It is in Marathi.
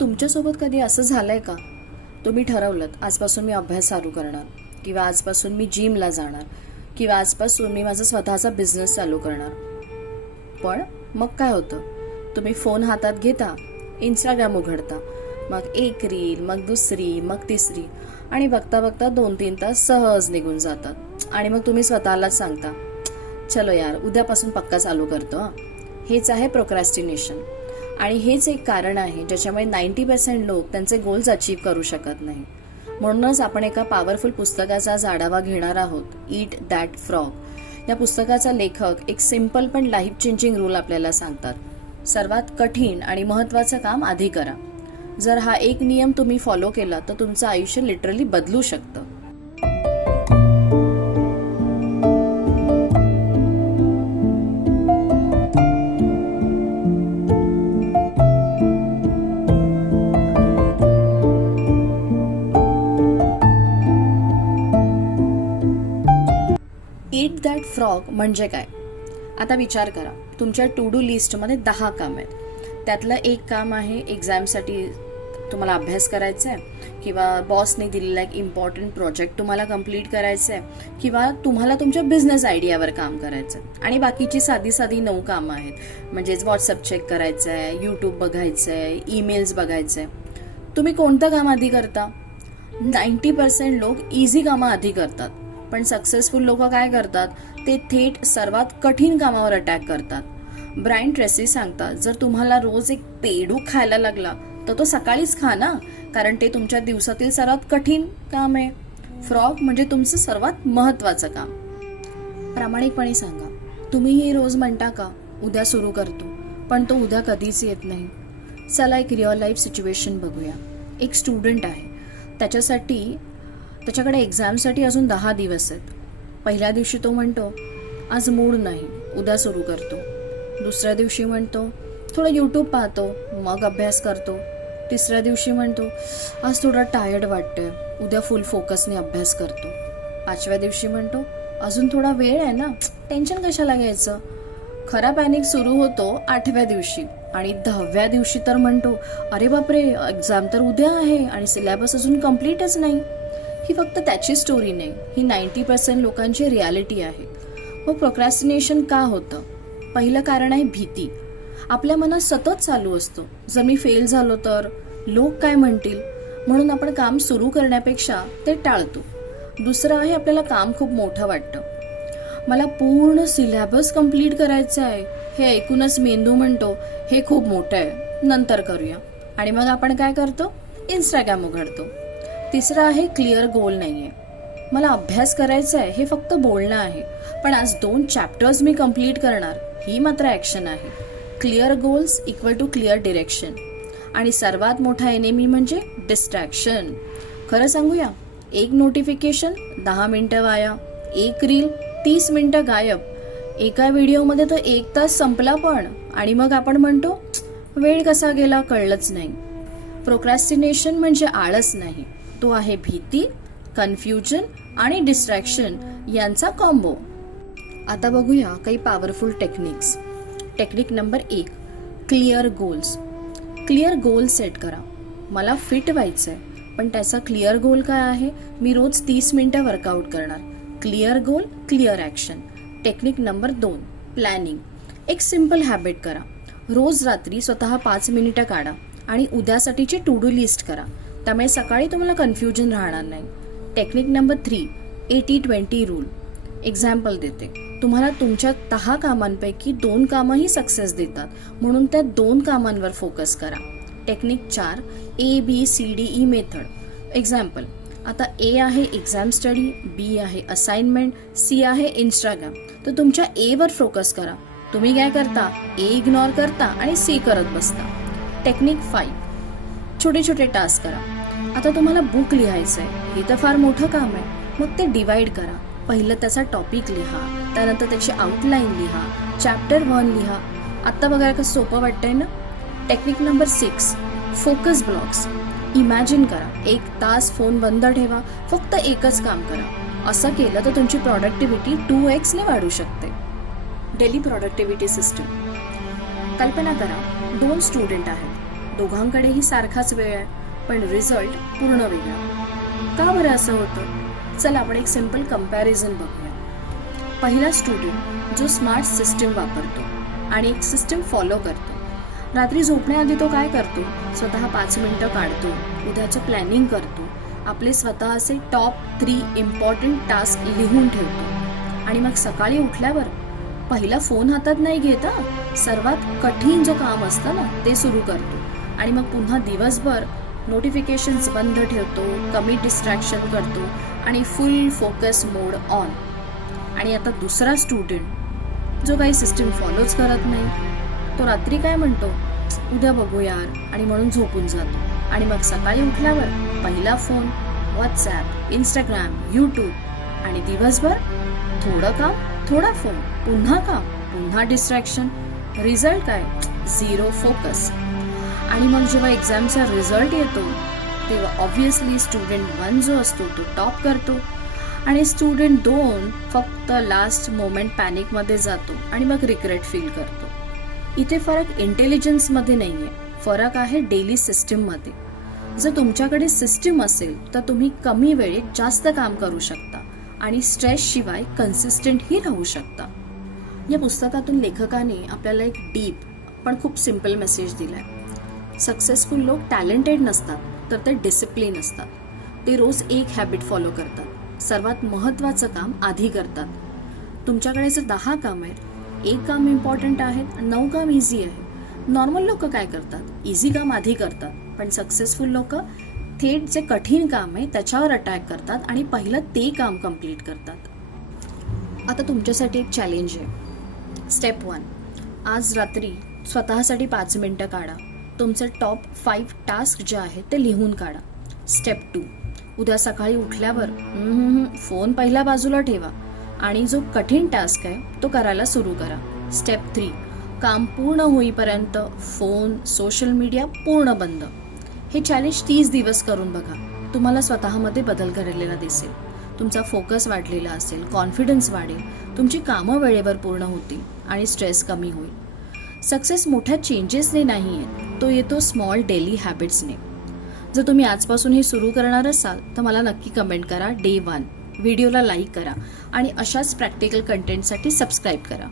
तुमच्यासोबत कधी असं झालंय का? तुम्ही ठरवलंत आजपासून मी अभ्यास चालू करणार, किंवा आजपासून मी जिमला जाणार, किंवा आजपासून मी माझा स्वतःचा बिझनेस चालू करणार. पण मग काय होतं? तुम्ही फोन हातात घेता, इंस्टाग्राम उघडता, मग एक रील, मग दुसरी, मग तिसरी, आणि बघता बघता 2-3 तास सहज निघून जातात. आणि मग तुम्ही स्वतःलाच सांगता, चलो यार, उद्यापासून पक्का चालू करतो. हेच आहे प्रोक्रॅस्टिनेशन. आणि हेच एक कारण आहे ज्याच्यामुळे 90% लोक त्यांचे गोल्स अचीव्ह करू शकत नाही. म्हणूनच आपण एका पॉवरफुल पुस्तकाचा आढावा घेणार आहोत, ईट दॅट फ्रॉग. या पुस्तकाचा लेखक एक सिंपल पण लाईफ चेंजिंग रूल आपल्याला सांगतात. सर्वात कठीण आणि महत्त्वाचं काम आधी करा. जर हा एक नियम तुम्ही फॉलो केला तर तुमचं आयुष्य लिटरली बदलू शकतं. ईट दॅट फ्रॉग म्हणजे काय? आता विचार करा, तुमच्या टू डू लिस्टमध्ये 10 काम आहेत. त्यातलं एक काम आहे एक्झामसाठी तुम्हाला अभ्यास करायचा आहे, किंवा बॉसने दिलेला एक इम्पॉर्टंट प्रोजेक्ट तुम्हाला कंप्लीट करायचा आहे, किंवा तुम्हाला तुमच्या बिझनेस आयडियावर काम करायचं आहे. आणि बाकीची साधी साधी 9 कामं आहेत. म्हणजेच व्हॉट्सअप चेक करायचं आहे, यूट्यूब बघायचं आहे, ईमेल्स बघायचं आहे. तुम्ही कोणतं काम आधी करता? 90% लोक इझी कामं आधी करतात, पण सक्सेसफुल लोक काय करतात? ते थेट सर्वात कठीण कामावर अटॅक करतात. ब्रायन ट्रेसी सांगतात, जर तुम्हाला रोज एक पेडू खायला लागला तर तो सकाळीच खा ना, कारण ते तुमच्या दिवसातील सर्वात कठीण काम आहे. फ्रॉग म्हणजे तुमचं सर्वात महत्त्वाचं काम. प्रामाणिकपणे सांगा, तुम्हीही रोज म्हणता का उद्या सुरू करतो, पण तो उद्या कधीच येत नाही. चला एक रिअल लाईफ सिच्युएशन बघूया. एक स्टुडंट आहे, त्याच्याकडे एक्झामसाठी अजून 10 दिवस आहेत. पहिल्या दिवशी तो म्हणतो, आज मूड नाही, उद्या सुरू करतो. दुसऱ्या दिवशी म्हणतो, थोडं यूट्यूब पाहतो, मग अभ्यास करतो. तिसऱ्या दिवशी म्हणतो, आज थोडं टायर्ड वाटतंय, उद्या फुल फोकसने अभ्यास करतो. 5व्या दिवशी म्हणतो, अजून थोडा वेळ आहे ना, टेन्शन कशाला घ्यायचं. खरा पॅनिक सुरू होतो 8व्या दिवशी. आणि 10व्या दिवशी तर म्हणतो, अरे बापरे, एक्झाम तर उद्या आहे आणि सिलेबस अजून कम्प्लीटच नाही. ही फक्त त्याची स्टोरी नाही, ही 90% लोकांची रियालिटी आहे. मग प्रोक्रॅस्टिनेशन का होतं? पहिलं कारण आहे भीती. आपल्या मनात सतत चालू असतो, जर मी फेल झालो तर, लोक काय म्हणतील, म्हणून आपण काम सुरू करण्यापेक्षा ते टाळतो. दुसरं आहे, आपल्याला काम खूप मोठं वाटतं. मला पूर्ण सिलेबस कंप्लीट करायचं आहे, हे ऐकूनच मेंदू म्हणतो, हे खूप मोठं आहे, नंतर करूया. आणि मग आपण काय करतो? इंस्टाग्राम उघडतो. तिसरं आहे, क्लिअर गोल नाहीये. मला अभ्यास करायचा आहे हे फक्त बोलणं आहे, पण आज 2 चॅप्टर्स मी कंप्लीट करणार, ही मात्र ॲक्शन आहे. Clear goals equal to clear direction. आणि सर्वात मोठा एनिमी म्हणजे डिस्ट्रॅक्शन. खरं सांगूया, एक नोटिफिकेशन 10 मिनिटं वाया, एक रील 30 मिनिटं गायब, एका व्हिडिओमध्ये तर 1 तास संपला पण, आणि मग आपण म्हणतो वेळ कसा गेला कळलंच नाही. प्रोक्रॅस्टिनेशन म्हणजे आळस नाही, तो आहे भीती, कन्फ्युजन आणि डिस्ट्रॅक्शन यांचा कॉम्बो. आता बघूया काही powerful techniques. Technique number 1, clear goals. Clear goal set करा. मला फिट व्हायचं आहे, पण त्याचा क्लिअर गोल काय आहे? मी रोज 30 मिनिटं वर्कआउट करणार. Clear goal, clear action. Technique number 2, planning. एक सिम्पल हॅबिट करा. रोज रात्री स्वतः 5 मिनिटं काढा आणि उद्यासाठीची टू डू लिस्ट करा. त्यामुळे सकाळी तुम्हाला कन्फ्युजन राहणार नाही. Technique number 3, 80-20 rule. एक्झाम्पल देते. तुम्हाला तुमच्या 10 कामांपैकी 2 कामंही सक्सेस देतात, म्हणून त्या 2 कामांवर फोकस करा. Technique 4, ABCDE method. एक्झाम्पल, आता A आहे एक्झाम स्टडी, B आहे असाइनमेंट, C आहे इंस्टाग्राम. तर तुमच्या A वर फोकस करा. तुम्ही काय करता? A इग्नोर करता आणि C करत बसता. टेक्निक 5, छोटे छोटे टास्क करा. आता तुम्हाला बुक लिहायचं आहे, हे तर फार मोठं काम आहे, मग ते डिवाइड करा. पहिलं त्याचा टॉपिक लिहा, त्यानंतर त्याची आउटलाईन लिहा, चॅप्टर 1 लिहा. आत्ता बघा कसं सोपं वाटतंय ना. Technique number 6, focus blocks. Imagine करा, 1 तास फोन बंद ठेवा, फक्त एकच काम करा. असं केलं तर तुमची प्रॉडक्टिव्हिटी 2x ने वाढू शकते. Daily productivity system. कल्पना करा, 2 स्टुडंट आहेत. दोघांकडेही सारखाच वेळ आहे, पण रिझल्ट पूर्ण वेगळा. का बरं असं होतं? चला आपण एक सिंपल कंपॅरिझन बघूया. पहिला स्टुडंट जो स्मार्ट सिस्टीम वापरतो आणि एक सिस्टीम फॉलो करतो. रात्री झोपण्याआधी तो काय करतो? स्वतः 5 मिनिटं काढतो, उद्याचं प्लॅनिंग करतो, आपले स्वतःचे टॉप 3 इम्पॉर्टंट टास्क लिहून ठेवतो आणि मग सकाळी उठल्यावर पहिला फोन हातात नाही घेता, सर्वात कठीण जे काम असतं ना ते सुरू करतो आणि मग पुन्हा दिवसभर नोटिफिकेशन्स बंद ठेवतो, कमी डिस्ट्रॅक्शन करतो आणि फुल फोकस मोड ऑन. आणि आता दुसरा स्टुडंट जो काही सिस्टीम फॉलोच करत नाही, तो रात्री काय म्हणतो? उद्या बघू यार, आणि म्हणून झोपून जातो आणि मग सकाळी उठल्यावर पहिला फोन, व्हॉट्सॲप, इंस्टाग्राम, यूट्यूब आणि दिवसभर थोडं काम, थोडा फोन, पुन्हा काम, पुन्हा डिस्ट्रॅक्शन. रिझल्ट काय? 0 फोकस. आणि मग जेव्हा एक्झामचा रिझल्ट येतो तेव्हा ऑब्व्हियसली स्टुडंट 1 जो असतो तो टॉप करतो आणि स्टुडंट 2 फक्त लास्ट मोमेंट पॅनिकमध्ये जातो आणि मग रिग्रेट फील करतो. इथे फरक इंटेलिजन्समध्ये नाही आहे, फरक आहे डेली सिस्टीममध्ये. जर तुमच्याकडे सिस्टीम असेल तर तुम्ही कमी वेळेत जास्त काम करू शकता आणि स्ट्रेसशिवाय कन्सिस्टंटही राहू शकता. या पुस्तकातून लेखकाने आपल्याला एक डीप पण खूप सिम्पल मेसेज दिलाय. सक्सेसफुल लोक टॅलेंटेड नसतात, तर ते डिसिप्लिन असतात. ते रोज एक हॅबिट फॉलो करतात, सर्वात महत्त्वाचं काम आधी करतात. तुमच्याकडे जर 10 काम आहेत, एक काम इम्पॉर्टंट आहेत, 9 काम इझी आहे. नॉर्मल लोक काय करतात? इझी काम आधी करतात, पण सक्सेसफुल लोक थेट जे कठीण काम आहे त्याच्यावर अटॅक करतात आणि पहिलं ते काम कम्प्लीट करतात. आता तुमच्यासाठी एक चॅलेंज आहे. स्टेप 1, आज रात्री स्वतःसाठी 5 मिनिटं काढा. तुमचे टॉप 5 टास्क जे आहेत ते लिहून काढा. स्टेप 2, उद्या सकाळी उठल्यावर फोन पहिल्या बाजूला ठेवा आणि जो कठीण टास्क आहे तो करायला सुरू करा. स्टेप 3, काम पूर्ण होईपर्यंत फोन, सोशल मीडिया पूर्ण बंद. हे चॅलेंज 30 दिवस करून बघा. तुम्हाला स्वतःमध्ये बदल घडलेला दिसेल. तुमचा फोकस वाढलेला असेल, कॉन्फिडन्स वाढेल, तुमची कामं वेळेवर पूर्ण होतील आणि स्ट्रेस कमी होईल. सक्सेस मोठ्या चेंजेसने नाही आहे, तो येतो स्मॉल डेली हॅबिट्सने. जर तुम्ही आजपासून हे सुरू करणार असाल तर मला नक्की कमेंट करा Day 1. व्हिडिओला लाईक करा आणि अशाच प्रॅक्टिकल कंटेंटसाठी सबस्क्राईब करा.